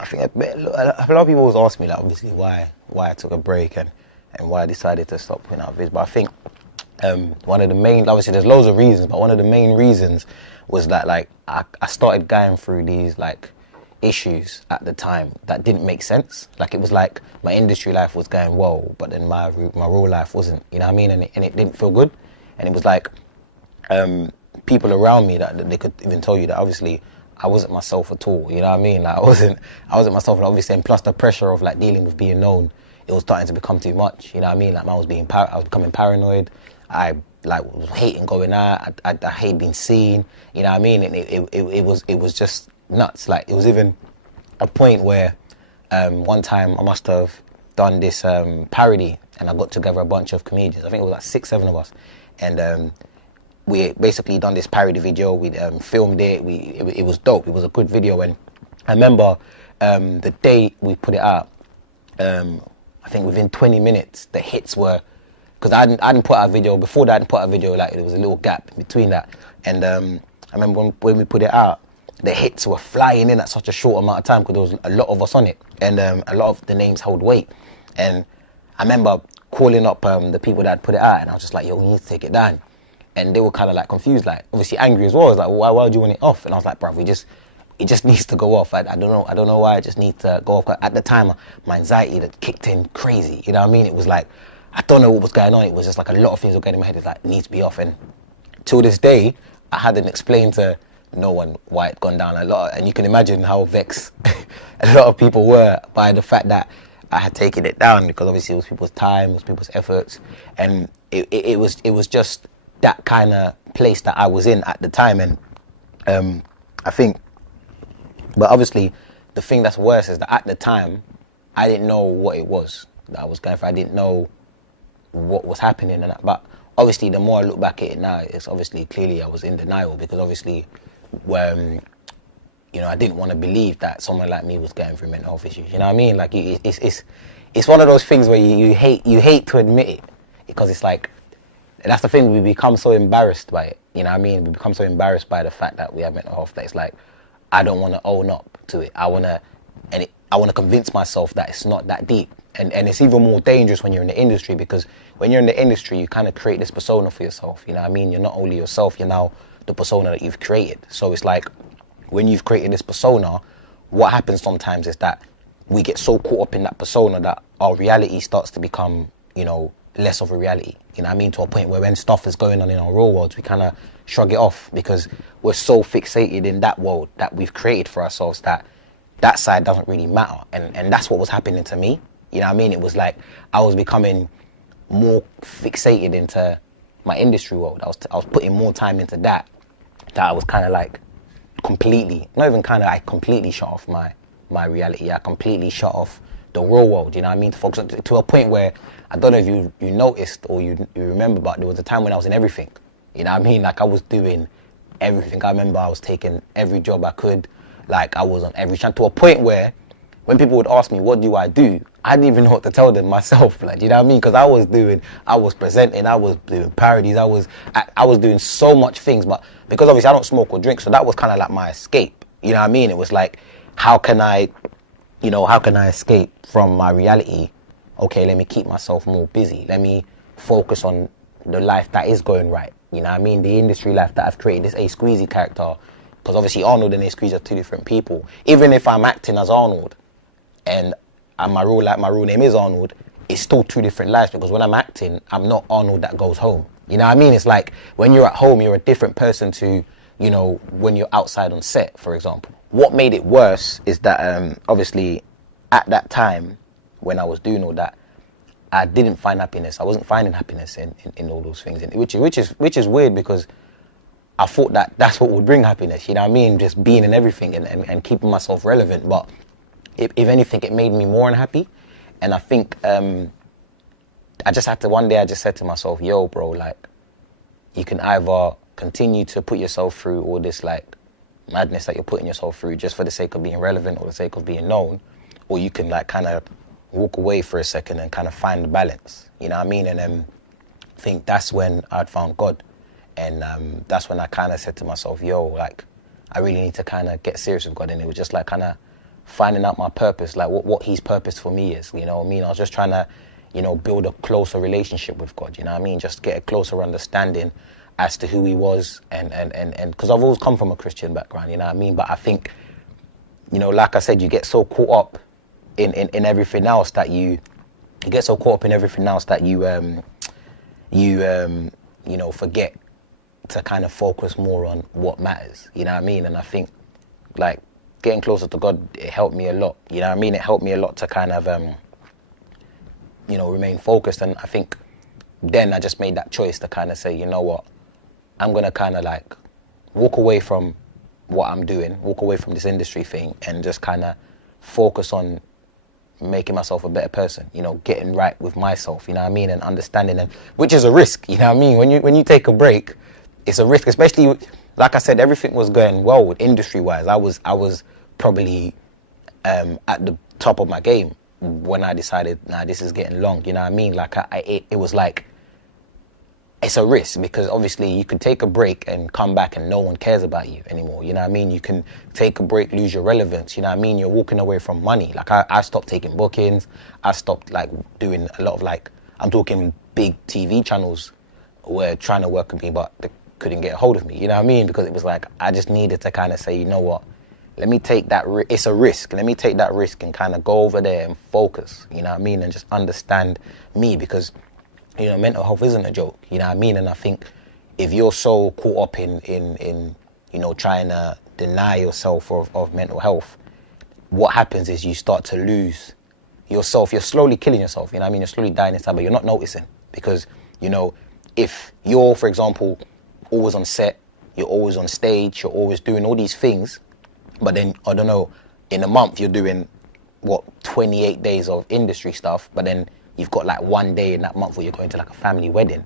I think a lot of people always ask me, like, obviously, why I took a break and why I decided to stop putting out vids. But I think one of the main, obviously, there's loads of reasons, but one of the main reasons was that, like, I started going through these, like, issues at the time that didn't make sense. Like, it was like my industry life was going well, but then my real life wasn't, you know what I mean? And it didn't feel good. And it was like people around me that they could even tell you that obviously I wasn't myself at all, you know what I mean? Like, I wasn't myself, and obviously, and plus the pressure of, like, dealing with being known, it was starting to become too much, you know what I mean? Like, I was becoming paranoid. I, like, was hating going out. I hate being seen, you know what I mean? And it was just nuts. Like, it was even a point where one time I must have done this parody, and I got together a bunch of comedians. I think it was like 6, 7 of us, and we basically done this parody video. We filmed it. It was dope. It was a good video, and I remember the day we put it out. I think within 20 minutes, the hits were, because I hadn't put out a video before that. I hadn't put out a video, like, there was a little gap in between that, and I remember when we put it out, the hits were flying in at such a short amount of time because there was a lot of us on it, and a lot of the names held weight. And I remember calling up the people that had put it out, and I was just like, yo, we need to take it down. And they were kind of, like, confused, like, obviously angry as well. I was like, well, why do you want it off? And I was like, bruv, it just needs to go off. I don't know why it just needs to go off. At the time, my anxiety had kicked in crazy, you know what I mean? It was like, I don't know what was going on. It was just like a lot of things were getting in my head. It's like, it needs to be off. And till this day, I hadn't explained to no one why it gone down a lot. And you can imagine how vexed a lot of people were by the fact that I had taken it down, because obviously it was people's time, it was people's efforts. And it was just that kind of place that I was in at the time. And I think, but obviously the thing that's worse is that at the time, I didn't know what it was that I was going for. I didn't know what was happening, and that. But obviously the more I look back at it now, it's obviously clearly I was in denial, because obviously when, you know, I didn't want to believe that someone like me was going through mental health issues. You know what I mean? Like, it's one of those things where you hate to admit it, because it's like, and that's the thing, we become so embarrassed by it. You know what I mean? We become so embarrassed by the fact that we have mental health that it's like, I don't want to own up to it. I want to convince myself that it's not that deep. And it's even more dangerous when you're in the industry, because when you're in the industry, you kind of create this persona for yourself. You know what I mean? You're not only yourself, you're now the persona that you've created. So it's like, when you've created this persona, what happens sometimes is that we get so caught up in that persona that our reality starts to become, you know, less of a reality. You know what I mean? To a point where when stuff is going on in our real worlds, we kind of shrug it off, because we're so fixated in that world that we've created for ourselves that side doesn't really matter. And that's what was happening to me. You know what I mean? It was like I was becoming more fixated into my industry world. I was putting more time into that I was kind of like completely, not even kind of, I completely shut off my reality. I completely shut off the real world, you know what I mean? To focus to a point where, I don't know if you noticed or you remember, but there was a time when I was in everything. You know what I mean? Like, I was doing everything. I remember I was taking every job I could. Like, I was on every channel, to a point where when people would ask me, what do? I didn't even know what to tell them myself. Like, you know what I mean? Because I was presenting, I was doing parodies, I was doing so much things. But because obviously I don't smoke or drink, so that was kind of like my escape. You know what I mean? It was like, how can I escape from my reality? Okay, let me keep myself more busy. Let me focus on the life that is going right. You know what I mean? The industry life that I've created, this A Squeezy character. Because obviously Arnold and A Squeezy are two different people. Even if I'm acting as Arnold and my real name is Arnold, it's still two different lives, because when I'm acting, I'm not Arnold that goes home. You know what I mean? It's like, when you're at home, you're a different person to, you know, when you're outside on set, for example. What made it worse is that obviously at that time, when I was doing all that, I didn't find happiness. I wasn't finding happiness in all those things, which is weird, because I thought that that's what would bring happiness. You know what I mean? Just being in everything and keeping myself relevant. But if anything, it made me more unhappy. And I think one day I just said to myself, yo, bro, like, you can either continue to put yourself through all this, like, madness that you're putting yourself through just for the sake of being relevant or the sake of being known, or you can, like, kind of walk away for a second and kind of find the balance, you know what I mean? And I think that's when I'd found God. And that's when I kind of said to myself, yo, like, I really need to kind of get serious with God. And it was just like kind of finding out my purpose, like what his purpose for me is, you know what I mean? I was just trying to, you know, build a closer relationship with God, you know what I mean? Just get a closer understanding as to who he was, and because I've always come from a Christian background, you know what I mean? But I think, you know, like I said, you get so caught up in everything else that you get so caught up in everything else that you know, forget to kind of focus more on what matters, you know what I mean? And I think, like, getting closer to God, it helped me a lot, you know what I mean? It helped me a lot to kind of, you know, remain focused. And I think then I just made that choice to kind of say, you know what, I'm going to kind of like walk away from what I'm doing, walk away from this industry thing, and just kind of focus on making myself a better person, you know, getting right with myself, you know what I mean, and understanding, and which is a risk, you know what I mean? When you take a break, it's a risk, especially, like I said, everything was going well with industry-wise. I was probably at the top of my game when I decided, nah, this is getting long, you know what I mean? Like, it was like, it's a risk, because obviously you could take a break and come back and no one cares about you anymore, you know what I mean? You can take a break, lose your relevance, you know what I mean? You're walking away from money. Like, I stopped taking bookings. I stopped, like, doing a lot of, like, I'm talking big TV channels were trying to work with me, but they couldn't get a hold of me, you know what I mean? Because it was like, I just needed to kind of say, you know what, let me take that, it's a risk, let me take that risk and kind of go over there and focus, you know what I mean? And just understand me, because, you know, mental health isn't a joke, you know what I mean? And I think if you're so caught up in you know, trying to deny yourself of mental health, what happens is you start to lose yourself. You're slowly killing yourself, you know what I mean? You're slowly dying inside, but you're not noticing. Because, you know, if you're, for example, always on set, you're always on stage, you're always doing all these things, but then, I don't know, in a month you're doing, 28 days of industry stuff, but then you've got like one day in that month where you're going to like a family wedding,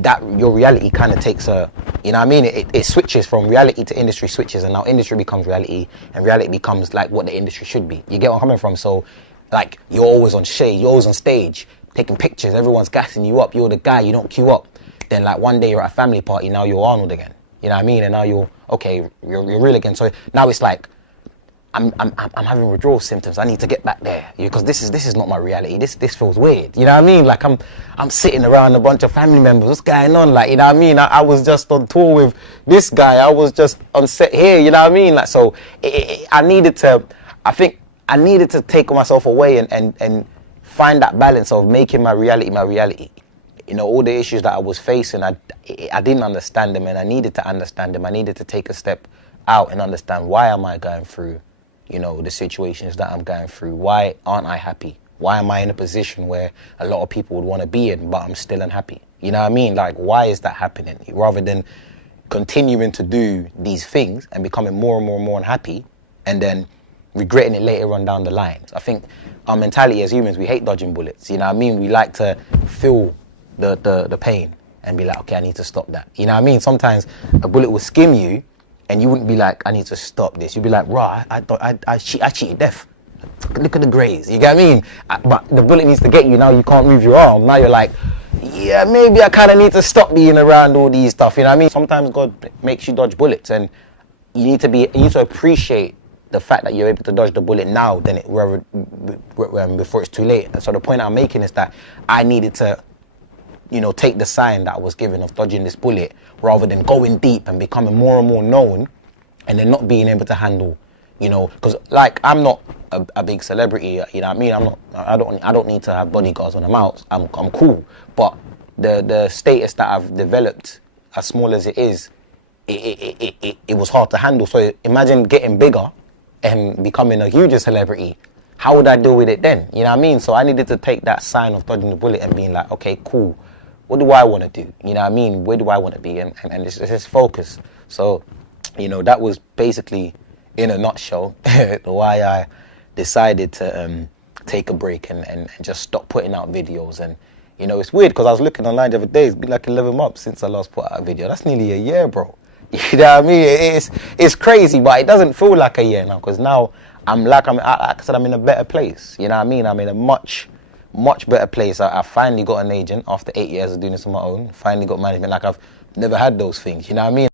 that your reality kind of takes a, you know what I mean? It switches from reality to industry switches, and now industry becomes reality, and reality becomes like what the industry should be. You get where I'm coming from? So, like, you're always on shade, you're always on stage, taking pictures, everyone's gassing you up, you're the guy, you don't queue up. Then like one day you're at a family party, now you're Arnold again. You know what I mean? And now you're, okay, you're real again. So now it's like, I'm having withdrawal symptoms. I need to get back there, because this is not my reality. This feels weird. You know what I mean? Like, I'm sitting around a bunch of family members. What's going on? Like, you know what I mean? I was just on tour with this guy. I was just on set here. You know what I mean? Like, so I needed to. I think I needed to take myself away and find that balance of making my reality my reality. You know, all the issues that I was facing, I didn't understand them, and I needed to understand them. I needed to take a step out and understand, why am I going through, you know, the situations that I'm going through? Why aren't I happy? Why am I in a position where a lot of people would want to be in, but I'm still unhappy? You know what I mean? Like, why is that happening? Rather than continuing to do these things and becoming more and more and more unhappy, and then regretting it later on down the line. I think our mentality as humans, we hate dodging bullets. You know what I mean? We like to feel the pain and be like, okay, I need to stop that. You know what I mean? Sometimes a bullet will skim you, and you wouldn't be like, I need to stop this. You'd be like, rah, I cheated death. Look at the graze. You get what I mean? But the bullet needs to get you. Now you can't move your arm. Now you're like, yeah, maybe I kind of need to stop being around all these stuff. You know what I mean? Sometimes God makes you dodge bullets, and you need to appreciate the fact that you're able to dodge the bullet now than before it's too late. And so the point I'm making is that I needed to, you know, take the sign that I was given of dodging this bullet, rather than going deep and becoming more and more known, and then not being able to handle, you know, because like, I'm not a big celebrity, you know what I mean? I don't need to have bodyguards when I'm out. I'm cool, but the status that I've developed, as small as it is, it was hard to handle. So imagine getting bigger and becoming a huger celebrity. How would I deal with it then? You know what I mean? So I needed to take that sign of dodging the bullet and being like, okay, cool. What do I want to do? You know what I mean? Where do I want to be? And just focus. So, you know, that was basically, in a nutshell, why I decided to take a break and just stop putting out videos. And, you know, it's weird, because I was looking online the other day. It's been like 11 months since I last put out a video. That's nearly a year, bro. You know what I mean? It's crazy, but it doesn't feel like a year now, because now like I said, I'm in a better place. You know what I mean? I'm in a much better place. I finally got an agent after 8 years of doing this on my own. Finally got management. Like, I've never had those things. You know what I mean?